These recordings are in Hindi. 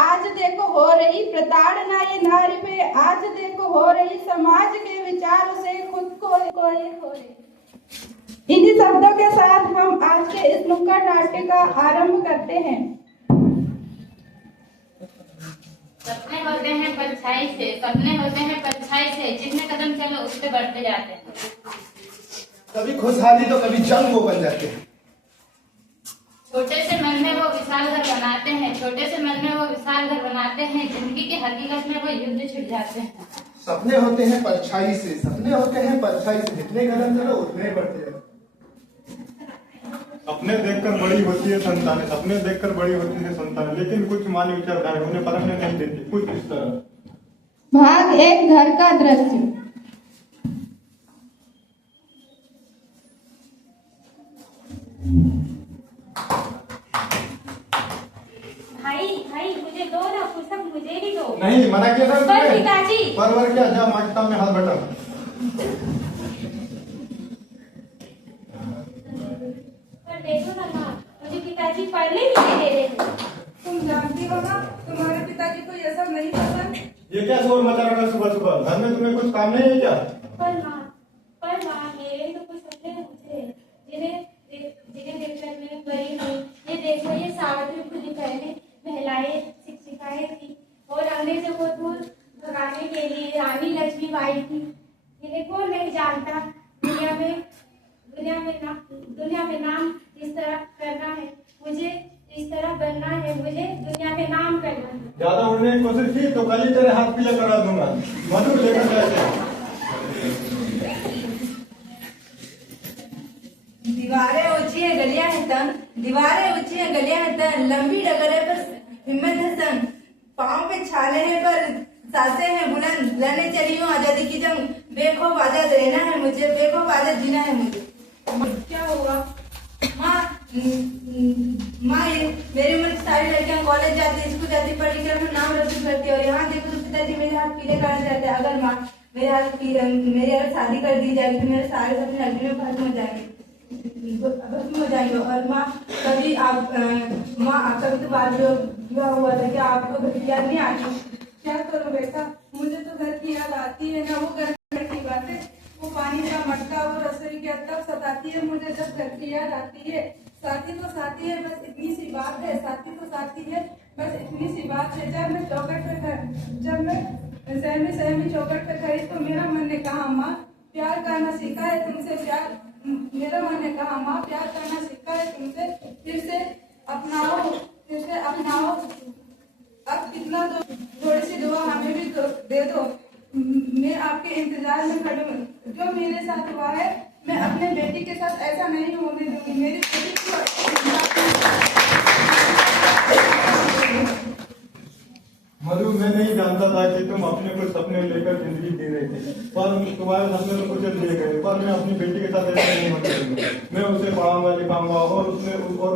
आज देखो हो रही प्रताड़ना ये नारी पे, आज देखो हो रही समाज के विचारों से खुद को ये हो रही। इन्हीं शब्दों के साथ हम आज के इस नुक्कड़ नाट्य का आरंभ करते हैं। सपने होते हैं परछाई से, सपने होते हैं परछाई से, जितने कदम चलो उससे बढ़ते जाते हैं। कभी खुशहाली तो कभी जंग वो बन जाते हैं। छोटे से मन में वो विशाल घर बनाते हैं, छोटे से मन में वो विशाल घर बनाते हैं, जिंदगी की हकीकत में वो युद्ध छिड़ जाते हैं। सपने होते हैं परछाई से, सपने होते हैं परछाई से, जितने कदम चलो उतने बढ़ते जाते। सपने देखकर बड़ी होती है संतानें, सपने देखकर बड़ी होती है संतानें, लेकिन कुछ मानव विचारधारा उन्हें परखने नहीं देती। कुछ इस तरह। भाग एक घर का दृश्य। भाई मुझे दो ना, पुस्तक मुझे ही दो। नहीं, मना किया था पर पिताजी। परवर क्या जा मांगता में हाथ बटा। देखो ना माँ, मुझे पिताजी पहले ही दे रहे थे। तुम जानती हो ना तुम्हारे पिताजी को ये सब नहीं पसंद। ये क्या शोर मचा रखा सुबह सुबह? घर में तुम्हें कुछ काम नहीं है क्या? पर माँ मेरे तो कुछ सपने मुझे जिन्हें देखकर मैं बड़ी हुई। ये देखो, ये सावित्री फुली पहले महिलाएं शिक्षिकाएं थी और अंग्रेजों को दूर भगाने के लिए रानी लक्ष्मीबाई थी। इन्हें कौन नहीं जानता। दुनिया में नाम इस तरह करना है मुझे, इस तरह बनना है मुझे, दुनिया में नाम करना है। ज्यादा उड़ने की कोशिश की तो कल ही तेरे हाथ पीले करा दूंगा। मधु लेकर जाते। दीवारें ऊंची है गलियां हैं तंग, दीवारें ऊंची है गलियां हैं तंग, लंबी डगरे पर हिम्मत है संग, पाँव पे छाले हैं पर सांसें हैं बुलंद, लड़ने चली हूँ आजादी की जंग, बेखौफ आजाद रहना है मुझे, बेखौफ आजाद जीना है मुझे। क्या हुआ? माँ मेरी उम्र की सारी लड़कियां कॉलेज जाती, स्कूल जाती, पढ़ लिख कर नाम रोशन करती है और यहाँ देखो तो पिताजी मेरे हाथ पीले करना चाहते हैं। अगर माँ मेरे अगर शादी कर दी जाएगी तो मेरे सारे सपने अग्नि में खत्म हो जाएंगे। और माँ कभी आपका भी तो बात जो हुआ था कि आपको घर की याद नहीं आती? क्या करो बेटा, मुझे तो घर की याद आती है ना। वो घर की बातें, वो पानी का मटका, वो रसोई की तब सताती है मुझे जब घर की याद आती है। साथी तो साथी है, बस इतनी सी बात है, साथी तो साथी है, बस इतनी सी बात है। जब मैं सहमी चौकट पे खड़ी तो मेरा मन ने कहा माँ प्यार करना सीखा है तुमसे, मेरा मन ने कहा माँ प्यार करना सीखा है तुमसे, फिर से अपनाओ। अब कितना दो, थोड़ी सी दुआ हमें भी दे दो। मैं आपके इंतजार में खड़ी हूँ। जो मेरे साथ हुआ है मैं अपने बेटी के साथ ऐसा नहीं होने दूंगी। मेरी बेटी को मधु, मैं नहीं जानता था कि तुम अपने कुछ सपने लेकर जिंदगी जी रहे थे, पर तुम्हारे सपने तो कुछ लिए गए। पर मैं अपनी बेटी के साथ ऐसा नहीं होने दूंगा। मैं उसे पढ़ाऊंगा, लिखाऊंगा और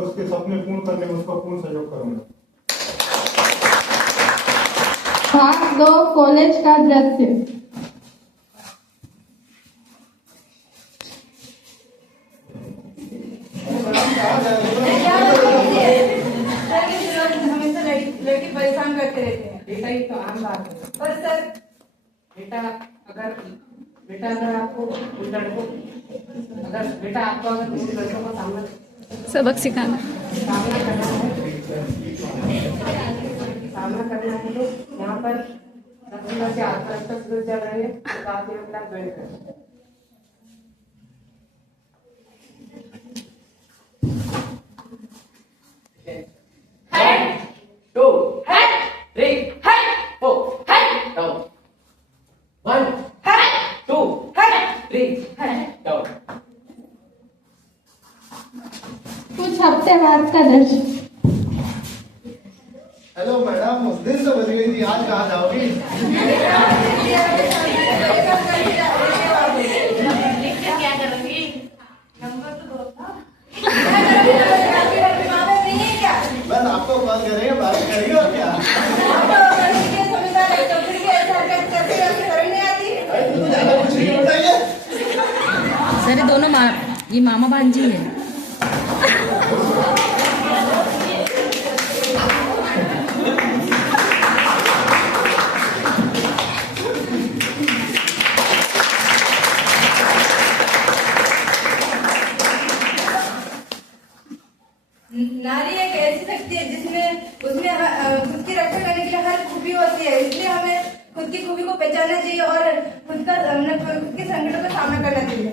उसके सपने पूर्ण करने में उसका पूर्ण सहयोग करूंगा। भाग 2 कॉलेज का दृश्य। हमेशा लड़की परेशान करते रहते हैं। बेटा ये तो आम बात है। पर सर बेटा अगर आपको उन लड़कों का सबक सिखाना करना है तो यहाँ पर नवंबर से 8 तारीख तक शुरू चल रही है, तो आप ये अपना ज्वाइन करें। कुछ हफ्ते बाद का दृश्य। हेलो मैडम, उस दिन तो बच गई थी, आज कहाँ जाओगी? क्या करूँगी? नंबर तो दो था। बस आपको कॉल करेंगे, बात करेंगे और क्या? कुछ नहीं बताइए। सर दोनों ये मामा भांजी है। खुद की खूबी को पहचानना चाहिए और खुद के संकटों का सामना करना चाहिए।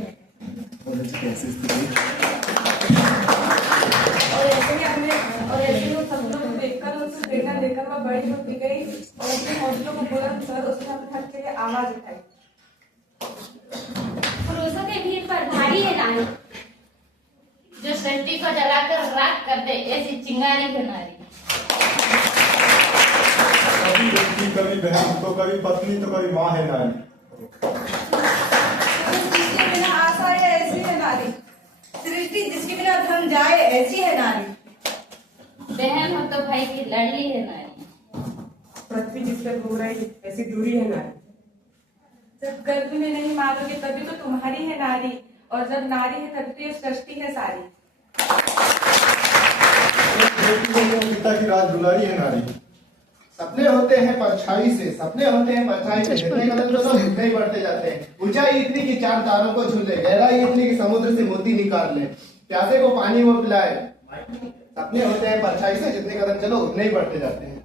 और ऐसे में सब लोग देखकर उसको प्रेरणा देकर वह बड़ी होती गई और अपने हौसलों को बुलंद कर उसने अपने हक के लिए आवाज उठाई। पुरुषों के भीड़ पर भारी है नारी, जो सृष्टि को जलाकर राख कर दे ऐसी चिंगारी है नारी। कभी बेटी, कभी बहन, तो कभी पत्नी, तो कभी माँ है नारी। जिसके बिना आशा है ऐसी है नारी, सृष्टि जिसके बिना थम जाए ऐसी है नारी। बहन हो तो भाई की लाडली है नारी। पृथ्वी जिस पर घूम रही ऐसी दूरी है नारी। जब गर्भ में नहीं मारोगे तभी तो तुम्हारी है नारी, और जब नारी है तभी तो ये सृष्टि है सारी। एक बेटी को जो पिता की राज दुलारी है नारी। सपने होते हैं परछाई से, सपने होते हैं परछाई से, जितने कदम चलो उतने ही बढ़ते जाते हैं। ऊंचाई इतनी कि चार तारों को झूल ले, गहराई इतनी कि समुद्र से मोती निकाल ले, प्यासे को पानी वो पिलाए। सपने होते हैं परछाई से, जितने कदम चलो उतने ही बढ़ते जाते हैं।